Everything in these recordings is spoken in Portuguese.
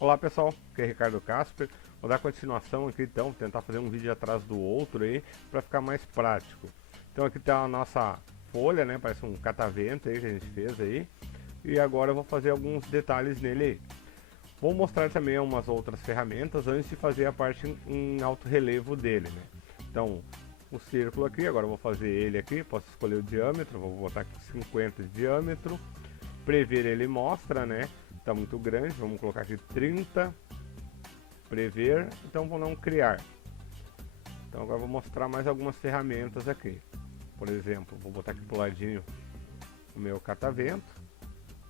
Olá pessoal, aqui é Ricardo Casper. Vou dar continuação aqui então, tentar fazer um vídeo atrás do outro aí, para ficar mais prático. Então aqui está a nossa folha, né, parece um catavento aí que a gente fez aí. E agora eu vou fazer alguns detalhes nele aí. Vou mostrar também umas outras ferramentas antes de fazer a parte em alto relevo dele, né. Então, o círculo aqui, agora eu vou fazer ele aqui, posso escolher o diâmetro, vou botar aqui 50 de diâmetro. Prever ele mostra, né, tá muito grande, vamos colocar aqui 30, prever, então vou não criar. Então agora vou mostrar mais algumas ferramentas aqui. Por exemplo, vou botar aqui pro ladinho o meu catavento,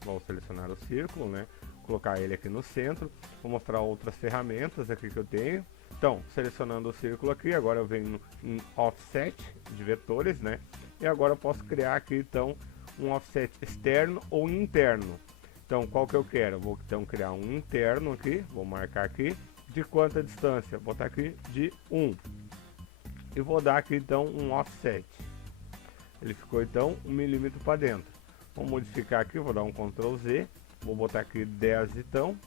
vou selecionar o círculo, né, colocar ele aqui no centro, vou mostrar outras ferramentas aqui que eu tenho. Então, selecionando o círculo aqui, agora eu venho em offset de vetores, né, e agora eu posso criar aqui então um offset externo ou interno. Então, qual que eu quero? Vou então criar um interno aqui, vou marcar aqui, de quanta distância? Vou botar aqui de 1. E vou dar aqui então um offset. Ele ficou então 1 milímetro para dentro. Vou modificar aqui, vou dar um Ctrl Z, vou botar aqui 10 então,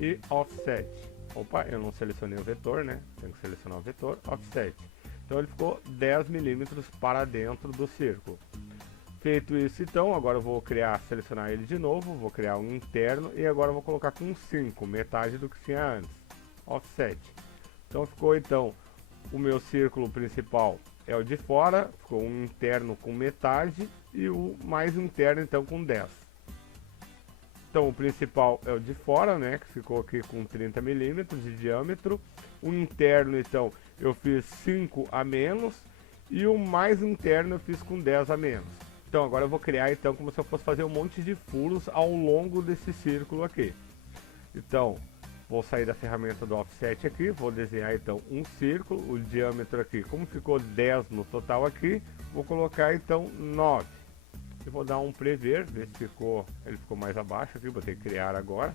e offset. Opa, eu não selecionei o vetor, né? Tenho que selecionar o vetor, offset. Então ele ficou 10 milímetros para dentro do círculo. Feito isso então, agora eu vou selecionar ele de novo, vou criar um interno e agora eu vou colocar com 5, metade do que tinha antes, offset. Então ficou então, o meu círculo principal é o de fora, ficou um interno com metade e o mais interno então com 10. Então o principal é o de fora, né, que ficou aqui com 30 milímetros de diâmetro. O interno então eu fiz 5 a menos e o mais interno eu fiz com 10 a menos. Então agora eu vou criar então como se eu fosse fazer um monte de furos ao longo desse círculo aqui. Então, vou sair da ferramenta do offset aqui, vou desenhar então um círculo, o diâmetro aqui, como ficou 10 no total aqui, vou colocar então 9. Eu vou dar um prever, ver se ele ficou mais abaixo aqui, botei criar agora.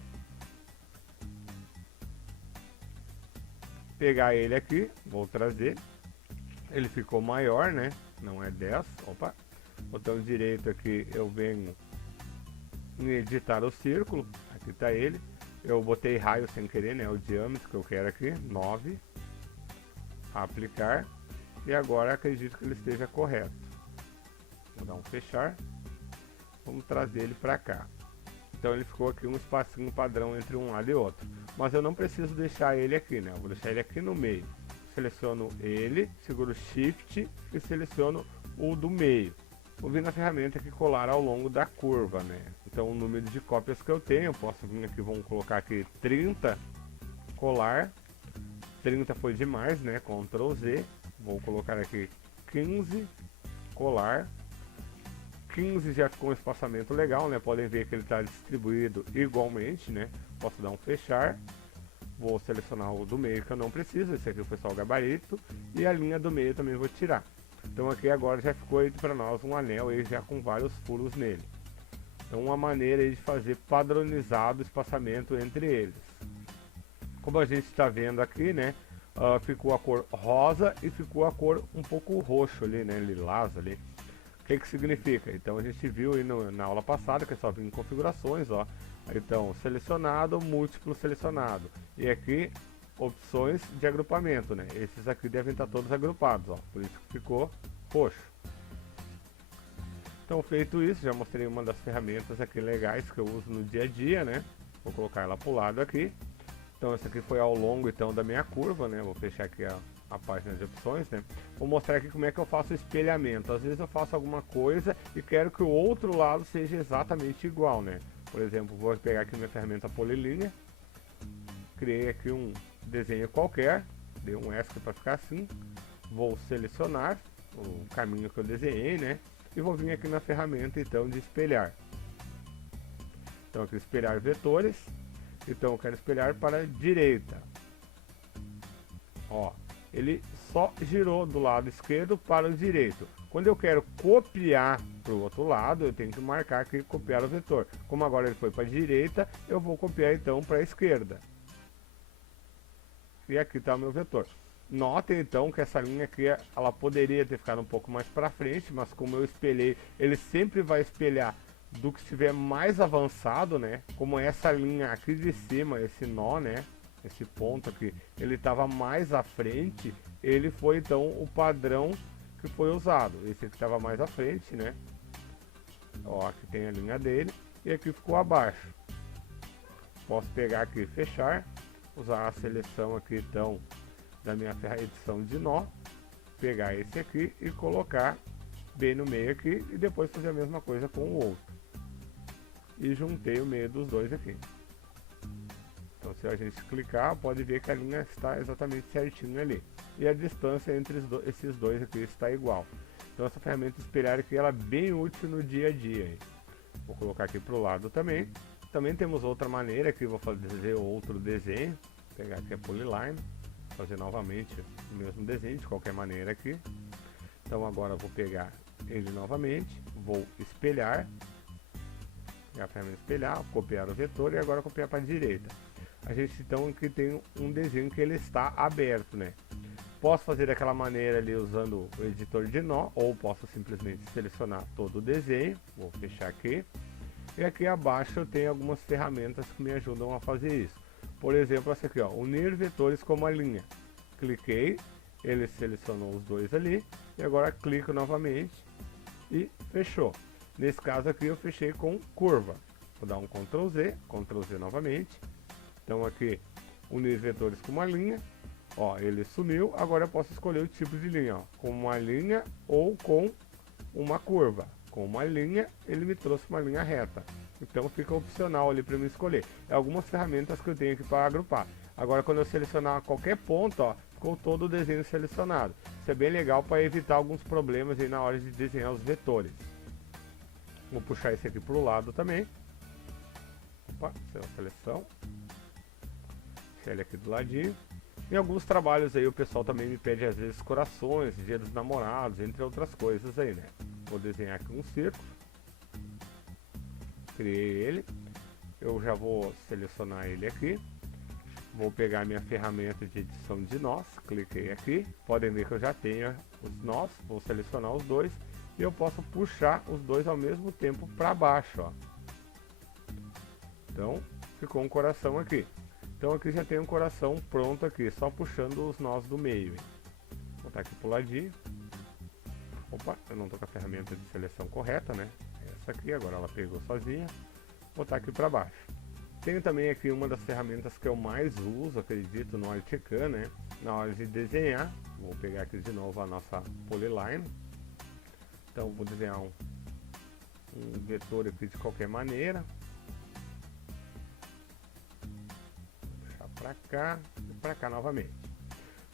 Pegar ele aqui, vou trazer, ele ficou maior, né, não é 10, opa. Botão direito aqui, eu venho em editar o círculo, aqui está ele. Eu botei raio sem querer, né, o diâmetro que eu quero aqui, 9. Aplicar. E agora acredito que ele esteja correto. Vou dar um fechar. Vamos trazer ele para cá. Então ele ficou aqui um espacinho padrão entre um lado e outro. Mas eu não preciso deixar ele aqui, né, eu vou deixar ele aqui no meio. Seleciono ele, seguro Shift e seleciono o do meio. Vou vir na ferramenta aqui colar ao longo da curva, né? Então o número de cópias que eu tenho, posso vir aqui, vamos colocar aqui 30, colar, 30 foi demais, né? Ctrl Z, vou colocar aqui 15, colar, 15 já ficou um espaçamento legal, né? Podem ver que ele está distribuído igualmente, né? Posso dar um fechar, vou selecionar o do meio que eu não preciso, esse aqui foi só o gabarito, e a linha do meio também vou tirar. Então aqui agora já ficou aí para nós um anel aí já com vários furos nele. Então uma maneira aí de fazer padronizado o espaçamento entre eles. Como a gente está vendo aqui, né, ficou a cor rosa e ficou a cor um pouco roxo ali, né, lilás ali. O que que significa? Então a gente viu aí na aula passada que é só vir em configurações, ó. Então selecionado, múltiplo selecionado. E aqui opções de agrupamento, né? Esses aqui devem estar todos agrupados, ó. Por isso que ficou roxo. Então, feito isso, já mostrei uma das ferramentas aqui legais que eu uso no dia a dia, né? Vou colocar ela para o lado aqui. Então, essa aqui foi ao longo então da minha curva, né? Vou fechar aqui a página de opções, né? Vou mostrar aqui como é que eu faço o espelhamento. Às vezes eu faço alguma coisa e quero que o outro lado seja exatamente igual, né? Por exemplo, vou pegar aqui minha ferramenta polilinha, criei aqui um desenho qualquer, dei um ESC para ficar assim, vou selecionar o caminho que eu desenhei, né, e vou vir aqui na ferramenta então de espelhar. Então aqui espelhar vetores, então eu quero espelhar para a direita. Ó, ele só girou do lado esquerdo para o direito. Quando eu quero copiar para o outro lado, eu tenho que marcar aqui copiar o vetor. Como agora ele foi para a direita, eu vou copiar então para a esquerda. E aqui está o meu vetor. Notem então que essa linha aqui, ela poderia ter ficado um pouco mais para frente, mas como eu espelhei, ele sempre vai espelhar do que estiver mais avançado, né? Como essa linha aqui de cima, esse nó, né? Esse ponto aqui, ele estava mais à frente, ele foi então o padrão que foi usado. Esse aqui estava mais à frente, né? Ó, aqui tem a linha dele e aqui ficou abaixo. Posso pegar aqui e fechar, usar a seleção aqui então da minha edição de nó, pegar esse aqui e colocar bem no meio aqui e depois fazer a mesma coisa com o outro. E juntei o meio dos dois aqui. Então se a gente clicar, pode ver que a linha está exatamente certinho ali. E a distância entre esses dois aqui está igual. Então essa ferramenta espelhar aqui, ela é bem útil no dia a dia. Vou colocar aqui para o lado também. Também temos outra maneira aqui, vou fazer outro desenho. Vou pegar aqui a Polyline, fazer novamente o mesmo desenho de qualquer maneira aqui. Então agora eu vou pegar ele novamente, vou espelhar. Pegar a ferramenta espelhar, copiar o vetor e agora copiar para a direita. A gente então aqui tem um desenho que ele está aberto, né? Posso fazer daquela maneira ali usando o editor de nó, ou posso simplesmente selecionar todo o desenho. Vou fechar aqui. E aqui abaixo eu tenho algumas ferramentas que me ajudam a fazer isso. Por exemplo, essa aqui, ó, unir vetores com uma linha. Cliquei, ele selecionou os dois ali, e agora clico novamente e fechou. Nesse caso aqui eu fechei com curva. Vou dar um Ctrl Z novamente. Então aqui, unir vetores com uma linha. Ó, ele sumiu, agora eu posso escolher o tipo de linha, ó, com uma linha ou com uma curva. Com uma linha, ele me trouxe uma linha reta. Então fica opcional ali para eu escolher. É algumas ferramentas que eu tenho aqui para agrupar. Agora quando eu selecionar qualquer ponto, ó, ficou todo o desenho selecionado. Isso é bem legal para evitar alguns problemas aí na hora de desenhar os vetores. Vou puxar esse aqui para o lado também. Opa, seleção. Deixa ele aqui do ladinho. Em alguns trabalhos aí o pessoal também me pede às vezes corações, dia dos namorados, entre outras coisas aí, né? Vou desenhar aqui um círculo. Criei ele. Eu já vou selecionar ele aqui. Vou pegar minha ferramenta de edição de nós. Cliquei aqui. Podem ver que eu já tenho os nós. Vou selecionar os dois. E eu posso puxar os dois ao mesmo tempo para baixo, ó. Então, ficou um coração aqui. Então aqui já tem um coração pronto aqui, só puxando os nós do meio. Vou botar aqui pro ladinho. Opa, eu não estou com a ferramenta de seleção correta, né? Essa aqui, agora ela pegou sozinha. Vou botar aqui para baixo. Tenho também aqui uma das ferramentas que eu mais uso, acredito, no Artican, né? Na hora de desenhar. Vou pegar aqui de novo a nossa Polyline. Então vou desenhar um vetor aqui de qualquer maneira. Para cá e para cá novamente.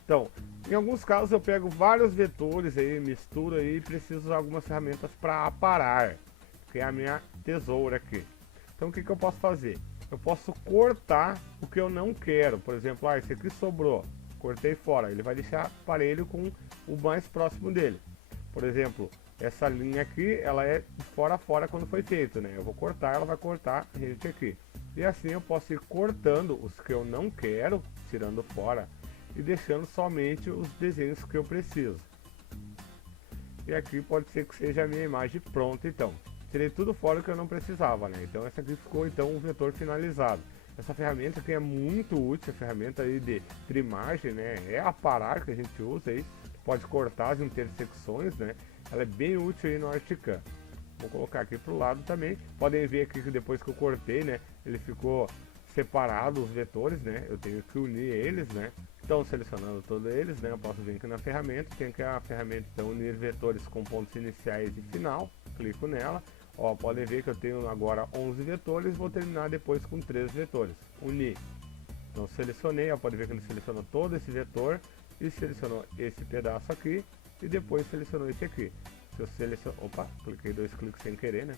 Então, em alguns casos eu pego vários vetores aí, misturo aí e preciso usar algumas ferramentas para aparar, que é a minha tesoura aqui. Então o que eu posso fazer? Eu posso cortar o que eu não quero. Por exemplo, esse aqui sobrou, cortei fora, ele vai deixar parelho com o mais próximo dele. Por exemplo, essa linha aqui, ela é de fora a fora quando foi feito, né? Eu vou cortar, ela vai cortar a gente aqui. E assim eu posso ir cortando os que eu não quero, tirando fora, e deixando somente os desenhos que eu preciso. E aqui pode ser que seja a minha imagem pronta então. Tirei tudo fora que eu não precisava, né? Então essa aqui ficou então um vetor finalizado. Essa ferramenta aqui é muito útil, a ferramenta aí de trimagem, né? É a parar que a gente usa aí. Pode cortar as intersecções, né? Ela é bem útil aí no Artican. Vou colocar aqui pro lado também. Podem ver aqui que depois que eu cortei, né? Ele ficou separado os vetores, né? Eu tenho que unir eles, né? Então, selecionando todos eles, né? Eu posso vir aqui na ferramenta. Tem aqui a ferramenta então, unir vetores com pontos iniciais e final. Clico nela. Ó, podem ver que eu tenho agora 11 vetores. Vou terminar depois com 3 vetores. Unir. Então, selecionei. Ó, pode ver que ele selecionou todo esse vetor. E selecionou esse pedaço aqui. E depois selecionou esse aqui. Se eu seleciono, opa, cliquei 2 cliques sem querer, né?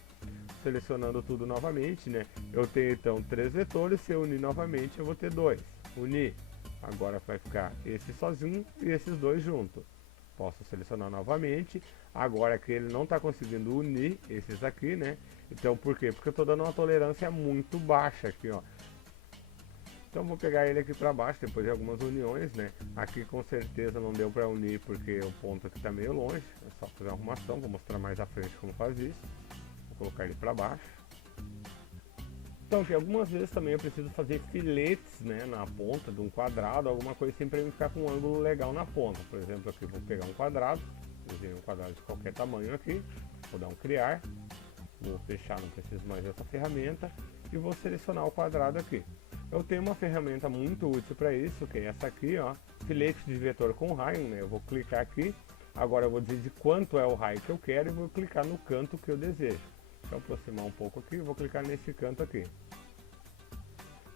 Selecionando tudo novamente, né? Eu tenho então 3 vetores, se eu unir novamente eu vou ter 2. Unir, agora vai ficar esse sozinho e esses dois juntos. Posso selecionar novamente, agora que ele não está conseguindo unir esses aqui, né? Então por quê? Porque eu estou dando uma tolerância muito baixa aqui, ó. Então vou pegar ele aqui para baixo, depois de algumas uniões, né? Aqui com certeza não deu para unir porque o ponto aqui está meio longe. É só fazer uma arrumação, vou mostrar mais à frente como faz isso. colocar ele para baixo. Então aqui algumas vezes também eu preciso fazer filetes, né, na ponta de um quadrado, alguma coisa assim para ele ficar com um ângulo legal na ponta. Por exemplo, aqui eu vou pegar um quadrado, desenho um quadrado de qualquer tamanho aqui, vou dar um criar, vou fechar, não preciso mais dessa ferramenta, e vou selecionar o quadrado aqui. Eu tenho uma ferramenta muito útil para isso, que é essa aqui, ó, filete de vetor com raio, né? Eu vou clicar aqui, agora eu vou dizer de quanto é o raio que eu quero e vou clicar no canto que eu desejo. Deixa eu aproximar um pouco aqui, vou clicar nesse canto aqui.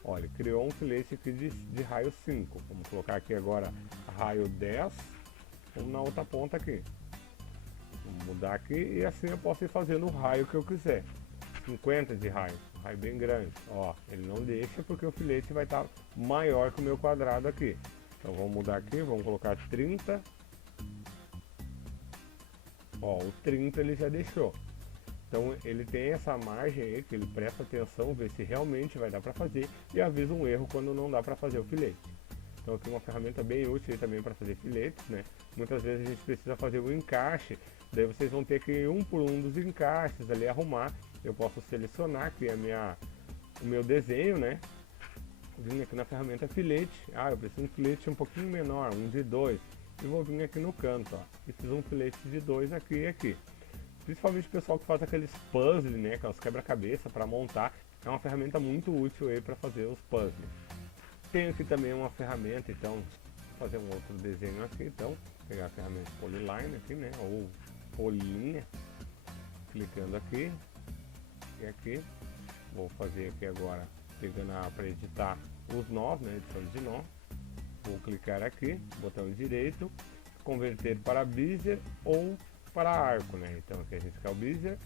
Olha, criou um filete aqui de raio 5. Vamos colocar aqui agora raio 10, vamos na outra ponta aqui. Vamos mudar aqui e assim eu posso ir fazendo o raio que eu quiser. 50 de raio, um raio bem grande. Ó, ele não deixa porque o filete vai estar maior que o meu quadrado aqui. Então vamos mudar aqui, vamos colocar 30. Ó, o 30 ele já deixou. Então ele tem essa margem aí que ele presta atenção, vê se realmente vai dar para fazer e avisa um erro quando não dá para fazer o filete. Então aqui uma ferramenta bem útil também para fazer filetes, né? Muitas vezes a gente precisa fazer o encaixe, daí vocês vão ter que ir um por um dos encaixes ali arrumar. Eu posso selecionar aqui o meu desenho, né? Vim aqui na ferramenta filete, eu preciso de um filete um pouquinho menor, um de 2, e vou vir aqui no canto, ó, e fiz um filete de 2 aqui e aqui. Principalmente o pessoal que faz aqueles puzzles, né, aquelas quebra-cabeça para montar, é uma ferramenta muito útil aí para fazer os puzzles. Tenho aqui também uma ferramenta, então, vou fazer um outro desenho aqui, então, pegar a ferramenta Polyline aqui, né, ou Polinha, clicando aqui e aqui, vou fazer aqui agora, pegando para editar os nós, né, edição de nó, vou clicar aqui, botão direito, converter para Bezier ou para arco, né? Então aqui a gente quer o Bezier,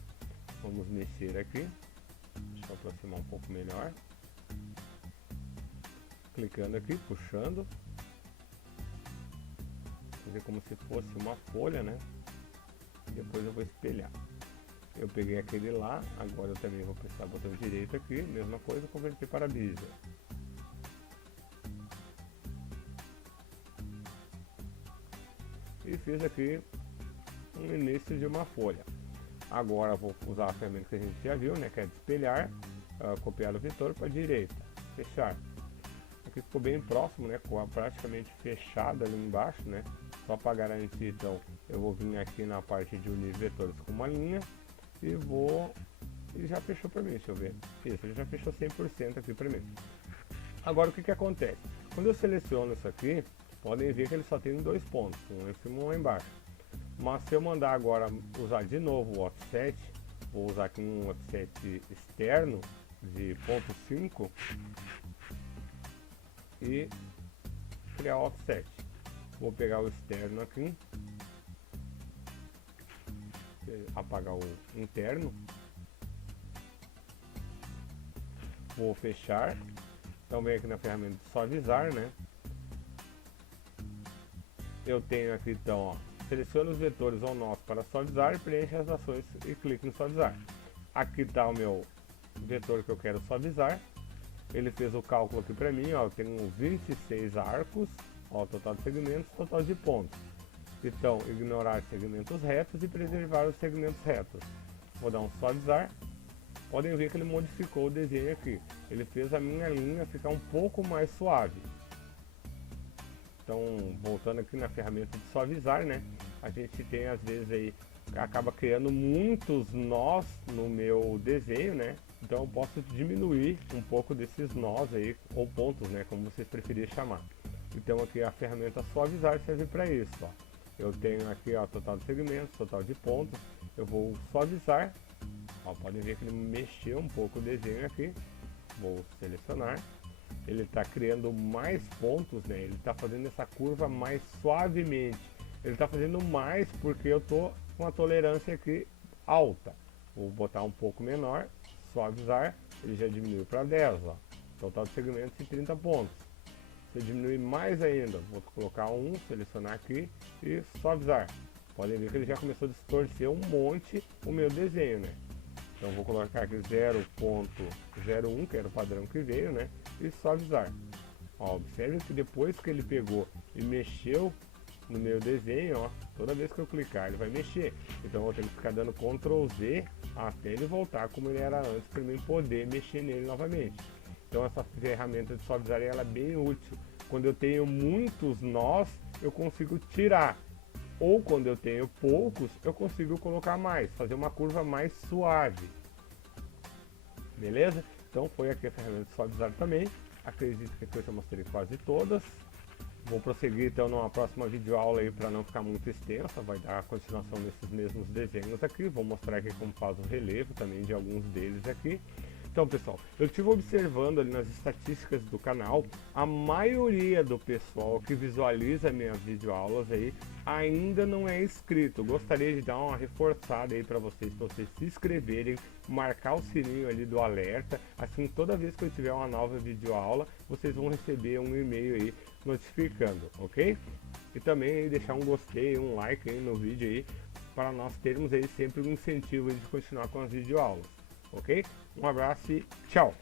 vamos mexer aqui, deixa eu aproximar um pouco melhor, clicando aqui, puxando, fazer como se fosse uma folha, né? Depois eu vou espelhar. Eu peguei aquele lá, agora eu também vou pressionar o botão direito aqui, mesma coisa, converter para Bezier. E fiz aqui um início de uma folha. Agora vou usar a ferramenta que a gente já viu, né, que é de espelhar, copiar o vetor para a direita, fechar. Aqui ficou bem próximo, né, praticamente fechado ali embaixo, né. Só para garantir, então, eu vou vir aqui na parte de unir vetores com uma linha e e já fechou para mim, deixa eu ver. Isso, ele já fechou 100% aqui para mim. Agora o que acontece? Quando eu seleciono isso aqui, podem ver que ele só tem 2 pontos, um em cima e um embaixo. Mas se eu mandar agora usar de novo o offset, vou usar aqui um offset externo de 0.5 e criar o offset. Vou pegar o externo aqui, apagar o interno, vou fechar. Então vem aqui na ferramenta de suavizar, né? Eu tenho aqui então, ó, selecione os vetores ou nós para suavizar, preencha as ações e clique em suavizar. Aqui está o meu vetor que eu quero suavizar. Ele fez o cálculo aqui para mim, ó, eu tenho 26 arcos, ó, total de segmentos, total de pontos. Então, ignorar segmentos retos e preservar os segmentos retos. Vou dar um suavizar. Podem ver que ele modificou o desenho aqui. Ele fez a minha linha ficar um pouco mais suave. Então, voltando aqui na ferramenta de suavizar, né? A gente tem às vezes aí, acaba criando muitos nós no meu desenho, né? Então eu posso diminuir um pouco desses nós aí, ou pontos, né? Como vocês preferirem chamar. Então aqui a ferramenta suavizar serve para isso, ó. Eu tenho aqui, ó, total de segmentos, total de pontos. Eu vou suavizar. Ó, podem ver que ele mexeu um pouco o desenho aqui. Vou selecionar. Ele está criando mais pontos, né? Ele está fazendo essa curva mais suavemente. Ele está fazendo mais porque eu tô com a tolerância aqui alta. Vou botar um pouco menor, suavizar. Ele já diminuiu para 10, ó. Total de segmentos de 30 pontos. Se eu diminuir mais ainda, vou colocar um, selecionar aqui e suavizar. Podem ver que ele já começou a distorcer um monte o meu desenho, né? Então vou colocar aqui 0.01, que era o padrão que veio, né? E suavizar. Ó, observe que depois que ele pegou e mexeu no meu desenho, ó, toda vez que eu clicar ele vai mexer. Então eu tenho que ficar dando Ctrl Z até ele voltar como ele era antes para mim poder mexer nele novamente. Então essa ferramenta de suavizar ela é bem útil. Quando eu tenho muitos nós, eu consigo tirar. Ou quando eu tenho poucos, eu consigo colocar mais, fazer uma curva mais suave. Beleza? Então foi aqui a ferramenta de suavizar também. Acredito que aqui eu já mostrei quase todas. Vou prosseguir então numa próxima videoaula aí para não ficar muito extensa. Vai dar continuação nesses mesmos desenhos aqui. Vou mostrar aqui como faz o relevo também de alguns deles aqui. Então, pessoal, eu estive observando ali nas estatísticas do canal, a maioria do pessoal que visualiza minhas videoaulas aí ainda não é inscrito. Eu gostaria de dar uma reforçada aí para vocês se inscreverem, marcar o sininho ali do alerta, assim toda vez que eu tiver uma nova videoaula, vocês vão receber um e-mail aí notificando, ok? E também aí deixar um gostei, um like aí no vídeo aí, para nós termos aí sempre um incentivo aí de continuar com as videoaulas. Ok? Um abraço e tchau!